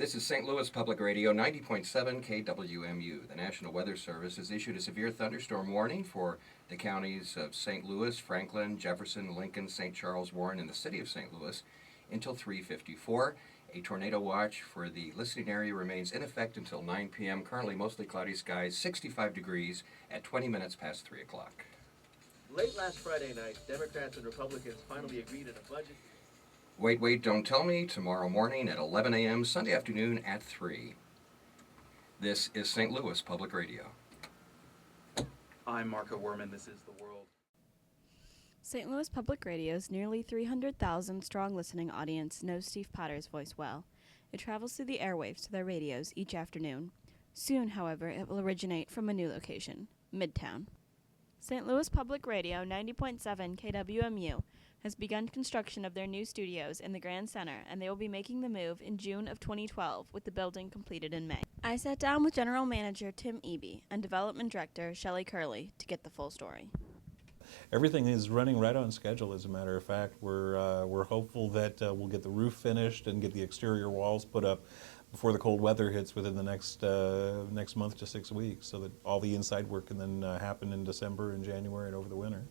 This is St. Louis Public Radio, 90.7 KWMU. The National Weather Service has issued a severe thunderstorm warning for the counties of St. Louis, Franklin, Jefferson, Lincoln, St. Charles, Warren, and the city of St. Louis until 3:54. A tornado watch for the listening area remains in effect until 9 p.m. Currently mostly cloudy skies, 65 degrees at 20 minutes past 3 o'clock. Late last Friday night, Democrats and Republicans finally agreed on a budget. Wait, don't tell me, tomorrow morning at 11 a.m., Sunday afternoon at 3. This is St. Louis Public Radio. I'm Marco Werman. This is The World. St. Louis Public Radio's nearly 300,000 strong listening audience knows Steve Potter's voice well. It travels through the airwaves to their radios each afternoon. Soon, however, it will originate from a new location, Midtown. St. Louis Public Radio 90.7 KWMU has begun construction of their new studios in the Grand Center, and they will be making the move in June of 2012 with the building completed in May. I sat down with General Manager Tim Eby and Development Director Shelley Kerley to get the full story. Everything is running right on schedule, as a matter of fact. We're hopeful that we'll get the roof finished and get the exterior walls put up before the cold weather hits within the next month to 6 weeks, so that all the inside work can then happen in December and January and over the winter.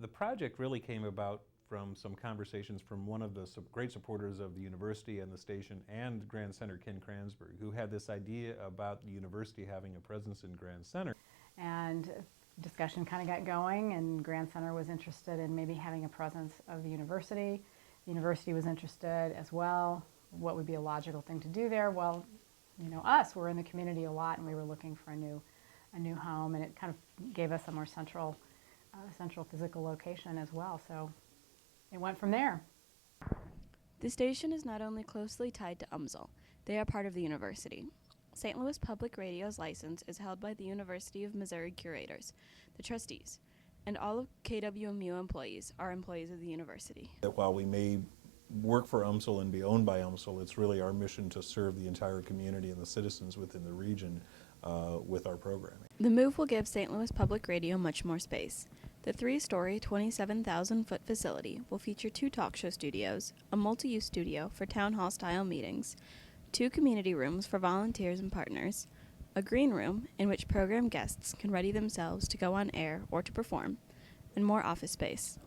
The project really came about from some conversations from one of the great supporters of the university and the station and Grand Center, Ken Kransberg, who had this idea about the university having a presence in Grand Center. And discussion kind of got going, and Grand Center was interested in maybe having a presence of the university. The university was interested as well. What would be a logical thing to do there? Well, you know, we're in the community a lot, and we were looking for a new home, and it kind of gave us a more central physical location as well. So it went from there. The station is not only closely tied to UMSL, they are part of the university. St. Louis Public Radio's license is held by the University of Missouri curators, the trustees, and all of KWMU employees are employees of the university. While we may work for UMSL and be owned by UMSL, it's really our mission to serve the entire community and the citizens within the region with our programming. The move will give St. Louis Public Radio much more space. The 3-story, 27,000-foot facility will feature 2 talk show studios, a multi-use studio for town hall-style meetings, 2 community rooms for volunteers and partners, a green room in which program guests can ready themselves to go on air or to perform, and more office space.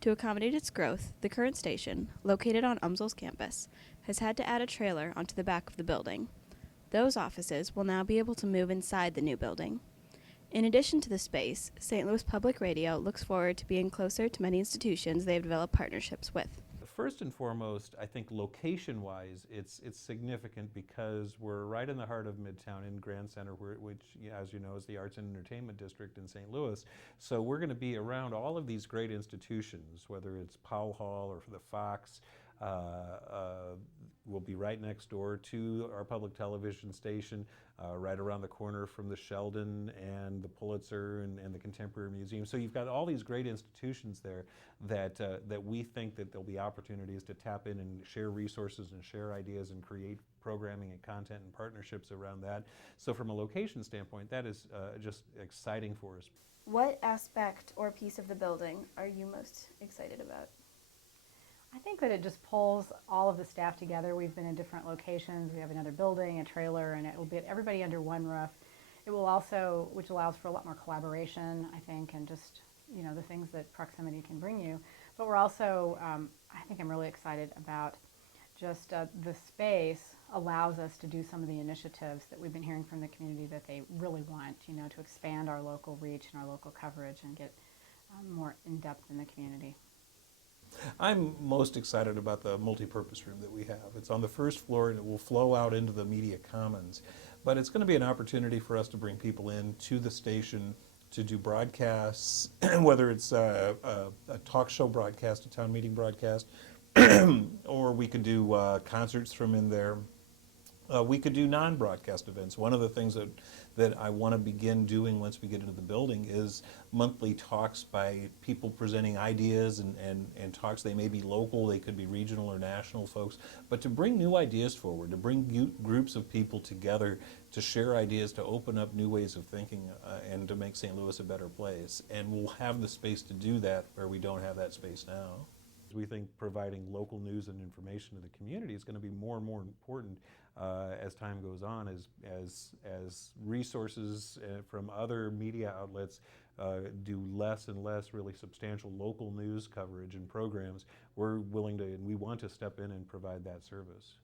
To accommodate its growth, the current station, located on UMSL's campus, has had to add a trailer onto the back of the building. Those offices will now be able to move inside the new building. In addition to the space, St. Louis Public Radio looks forward to being closer to many institutions they have developed partnerships with. First and foremost, I think location-wise, it's significant because we're right in the heart of Midtown in Grand Center, which, as you know, is the Arts and Entertainment District in St. Louis. So we're going to be around all of these great institutions, whether it's Powell Hall or the Fox. We'll be right next door to our public television station, right around the corner from the Sheldon and the Pulitzer and the Contemporary Museum. So you've got all these great institutions there that we think that there'll be opportunities to tap in and share resources and share ideas and create programming and content and partnerships around that. So from a location standpoint, that is just exciting for us. What aspect or piece of the building are you most excited about? I think that it just pulls all of the staff together. We've been in different locations. We have another building, a trailer, and it will get everybody under one roof. It will also, which allows for a lot more collaboration, I think, and just, you know, the things that proximity can bring you. But we're also, I think I'm really excited about just the space allows us to do some of the initiatives that we've been hearing from the community that they really want, you know, to expand our local reach and our local coverage and get more in-depth in the community. I'm most excited about the multi-purpose room that we have. It's on the first floor and it will flow out into the media commons. But it's going to be an opportunity for us to bring people in to the station to do broadcasts, whether it's a talk show broadcast, a town meeting broadcast, or we could do concerts from in there. We could do non-broadcast events. One of the things that I want to begin doing once we get into the building is monthly talks by people presenting ideas and talks. They may be local, they could be regional or national folks, but to bring new ideas forward, to bring groups of people together to share ideas, to open up new ways of thinking and to make St. Louis a better place. And we'll have the space to do that where we don't have that space now. we think providing local news and information to the community is going to be more and more important as time goes on, as resources from other media outlets do less and less really substantial local news coverage and programs. We're willing to, and we want to step in and provide that service.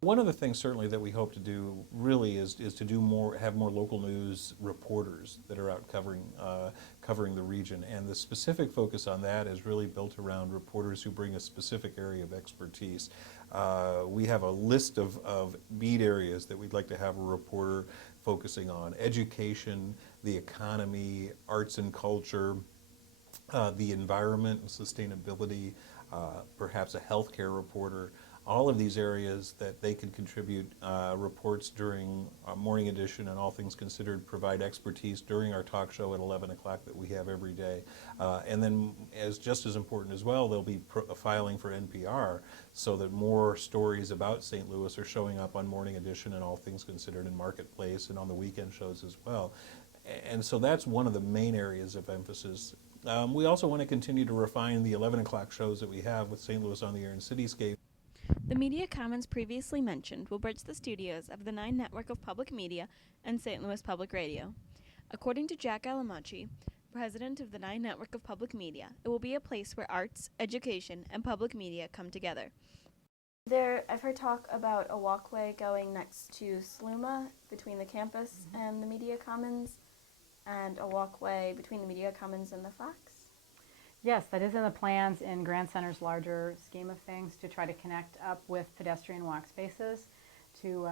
One of the things certainly that we hope to do really is to do more, have more local news reporters that are out covering the region, and the specific focus on that is really built around reporters who bring a specific area of expertise. We have a list of beat areas that we'd like to have a reporter focusing on: education, the economy, arts and culture, the environment and sustainability, perhaps a healthcare reporter. All of these areas that they can contribute reports during Morning Edition and All Things Considered, provide expertise during our talk show at 11 o'clock that we have every day. And then, as just as important as well, they'll be filing for NPR so that more stories about St. Louis are showing up on Morning Edition and All Things Considered and Marketplace and on the weekend shows as well. And so that's one of the main areas of emphasis. We also want to continue to refine the 11 o'clock shows that we have with St. Louis on the Air and Cityscape. The media commons previously mentioned will bridge the studios of the 9 network of public media and St. Louis Public Radio. According to Jack Alamachi, president of the 9 network of public media, it will be a place where arts, education, and public media come together. I've heard talk about a walkway going next to SLUMA between the campus and the media commons, and a walkway between the media commons and the FACS. Yes, that is in the plans in Grand Center's larger scheme of things, to try to connect up with pedestrian walk spaces, to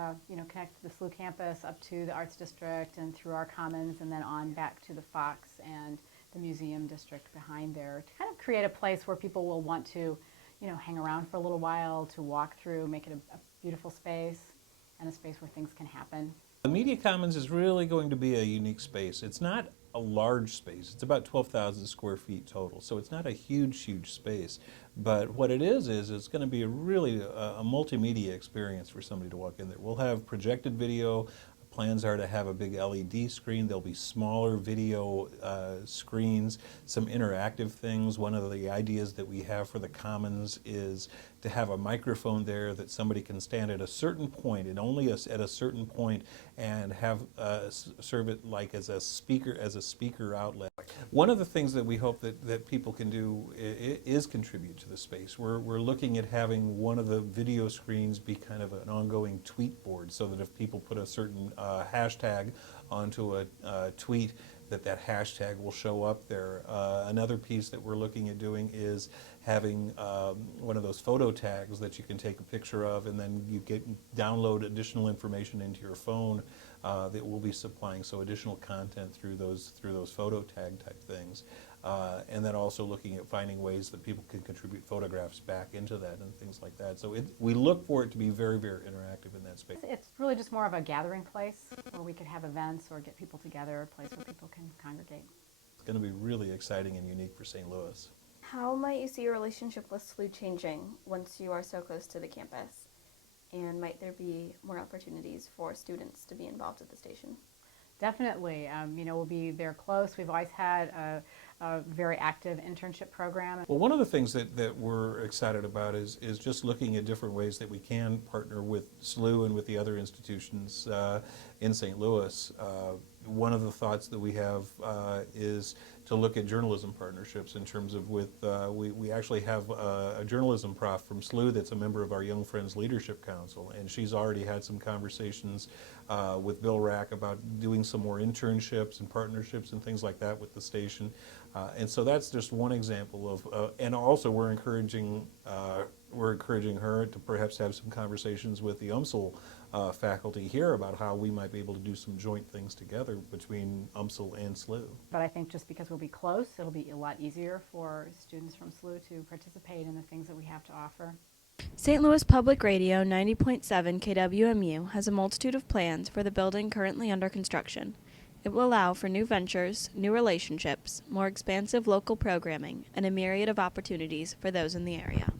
connect the SLU campus up to the Arts District and through our commons, and then on back to the Fox and the Museum District behind there, to kind of create a place where people will want to, hang around for a little while, to walk through, make it a beautiful space and a space where things can happen. The Media Commons is really going to be a unique space. It's not a large space. It's about 12,000 square feet total, so it's not a huge space. But what it is it's going to be a multimedia experience for somebody to walk in there. We'll have projected video. Plans are to have a big LED screen. There'll be smaller video screens, some interactive things. One of the ideas that we have for the Commons is to have a microphone there that somebody can stand at a certain point, and only at a certain point, and have serve it like as a speaker outlet. One of the things that we hope that people can do is contribute to the space. We're looking at having one of the video screens be kind of an ongoing tweet board, so that if people put a certain hashtag onto a tweet, that hashtag will show up there. Another piece that we're looking at doing is having one of those photo tags that you can take a picture of, and then you download additional information into your phone that we'll be supplying, so additional content through those photo tag type things. And then also looking at finding ways that people can contribute photographs back into that and things like that. So we look for it to be very, very interactive in that space. It's really just more of a gathering place where we could have events or get people together, a place where people can congregate. It's going to be really exciting and unique for St. Louis. How might you see your relationship with SLU changing once you are so close to the campus? And might there be more opportunities for students to be involved at the station? Definitely. We'll be there close. We've always had a very active internship program. Well, one of the things that we're excited about is just looking at different ways that we can partner with SLU and with the other institutions in St. Louis. One of the thoughts that we have is to look at journalism partnerships in terms of we actually have a journalism prof from SLU that's a member of our Young Friends Leadership Council, and she's already had some conversations with Bill Rack about doing some more internships and partnerships and things like that with the station. And so that's just one example of, and also we're encouraging her to perhaps have some conversations with the UMSL faculty here about how we might be able to do some joint things together between UMSL and SLU. But I think just because we'll be close, it'll be a lot easier for students from SLU to participate in the things that we have to offer. St. Louis Public Radio 90.7 KWMU has a multitude of plans for the building currently under construction. It will allow for new ventures, new relationships, more expansive local programming, and a myriad of opportunities for those in the area.